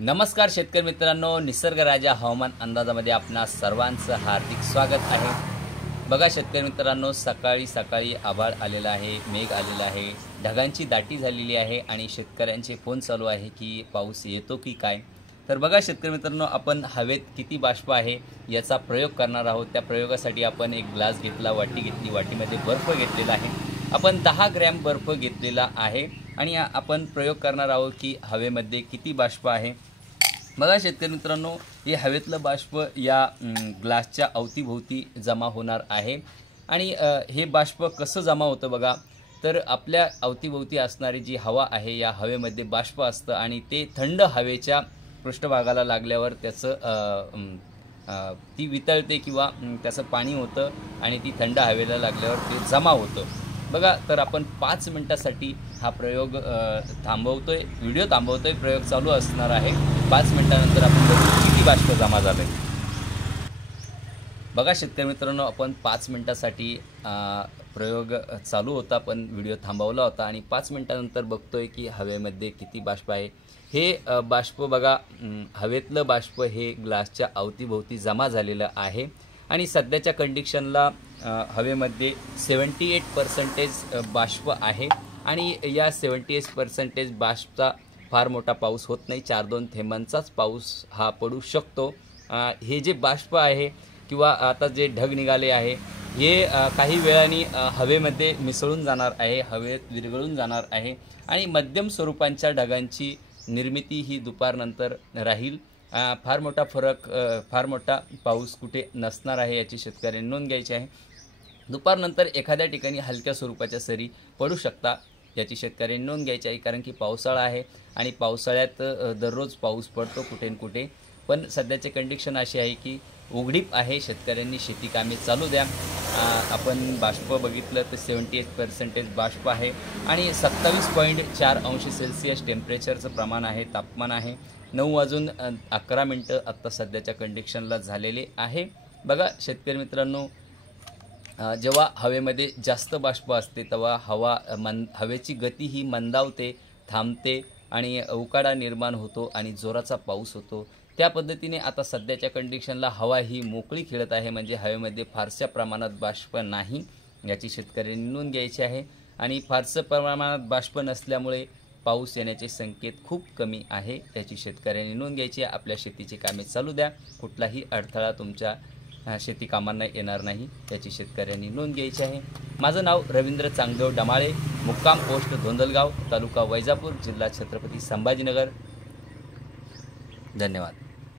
नमस्कार शेतकरी मित्रांनो, निसर्ग राजा हवामान अंदाजामध्ये आपणा सर्वांचं हार्दिक स्वागत आहे। बघा शेतकरी मित्रांनो, सकाळी सकाळी आभाळ आलेलं आहे, मेघ आलेला आहे, ढगांची दाटी झालेली आहे आणि शेतकऱ्यांचे फोन चालू आहे की पाऊस येतो की काय। तर बघा शेतकरी मित्रांनो, आपण हवेत किती बाष्प आहे याचा प्रयोग करणार आहोत। त्या प्रयोगासाठी आपण एक ग्लास घेतला, वाटी घेतली, वाटीमध्ये बर्फ घेतलेला आहे। आपण 10 ग्रॅम बर्फ घेतलेला आहे आणि आपण प्रयोग करणार आहोत की हवेमध्ये किती बाष्प आहे। बघा शेतकरी मित्रांनो, हे हवेतलं बाष्प या ग्लासच्या अवतीभोवती जमा होणार आहे आणि हे बाष्प कसं जमा होतं बघा, तर आपल्या अवतीभोवती असणारी जी हवा आहे या हवेमध्ये बाष्प असतं आणि ते थंड हवेच्या पृष्ठभागाला लागल्यावर त्याचं ती वितळते किंवा त्याचं पाणी होतं आणि ती थंड हवेला लागल्यावर ते जमा होतं बघा। तर आपण 5 मिनिटांसाठी हा प्रयोग थांबवतोय, व्हिडिओ थांबवतोय, प्रयोग चालू असणार आहे। 5 मिनिटांनंतर आपण बघू किती बाष्प जमा झाले। बघा शेतकरी मित्रांनो, आपण 5 मिनिटांसाठी प्रयोग चालू होता पण व्हिडिओ थांबवला होता आणि 5 मिनिटांनंतर बघतोय की हवेमध्ये किती बाष्प आहे। हे बाष्प बघा, हवेतलं बाष्प हे ग्लासच्या अवतीभोवती जमा झालेलं आहे आणि सध्याच्या कंडिशनला हवेमध्ये 78% बाष्प आहे आणि या 78% बाष्पचा फार मोठा पाऊस होत नाही, 4-2 थेंबांचाच पाऊस हा पडू शकतो। हे जे बाष्प आहे किंवा आता जे ढग निघाले आहे हे काही वेळाने हवेमध्ये मिसळून जाणार आहे, हवेत विरघळून जाणार आहे आणि मध्यम स्वरूपांच्या ढगांची निर्मिती ही दुपारनंतर राहील। फार मोठा फरक, फार मोठा पाऊस कुठे नसणार आहे याची शेतकऱ्यांनी नोंद घ्यायची आहे। दुपारनंतर एखाद्या ठिकाणी हलक्या स्वरूपाच्या सरी पडू शकता याची शेतकऱ्यांनी नोंद घ्यायची आहे, कारण की पावसाळा आहे आणि पावसाळ्यात दररोज पाऊस पडतो कुठे न कुठे। पण सध्याची कंडिशन अशी आहे की उघडीप आहे, शेतकऱ्यांनी शेती कामे चालू द्या। आपण बाष्प बघितलं तर 78% बाष्प आहे आणि 27.4 अंश सेल्सिअस टेम्परेचरचं प्रमाण आहे, तापमान आहे। 9:11 आत्ता सध्याच्या कंडिशनला झालेले आहे। बघा शेतकरी मित्रांनो, जेव्हा हवेमध्ये जास्त बाष्प असते तेव्हा हवेची गती ही मंदावते, थांबते आणि उकाडा निर्माण होतो आणि जोराचा पाऊस होतो। त्या पद्धतीने आता सध्याच्या कंडिशनला हवा ही मोकळी खेळत आहे, म्हणजे हवेमध्ये फारशा प्रमाणात बाष्प नाही याची शेतकऱ्यांनी नोंद घ्यायची आहे आणि फारसं प्रमाणात बाष्प नसल्यामुळे पाऊस येण्याचे संकेत खूप कमी आहे याची शेतकऱ्यांनी नोंद घ्यायची आहे। आपल्या शेतीची कामे चालू द्या, कुठलाही अडथळा तुमच्या शेती कामांना येणार नाही याची शेतकऱ्यांनी नोंद घ्यायची आहे। माझं नाव रवींद्र चांगदेव डमाळे, मुक्काम पोस्ट धोंदलगाव, तालुका वैजापूर, जिल्हा छत्रपती संभाजीनगर। धन्यवाद।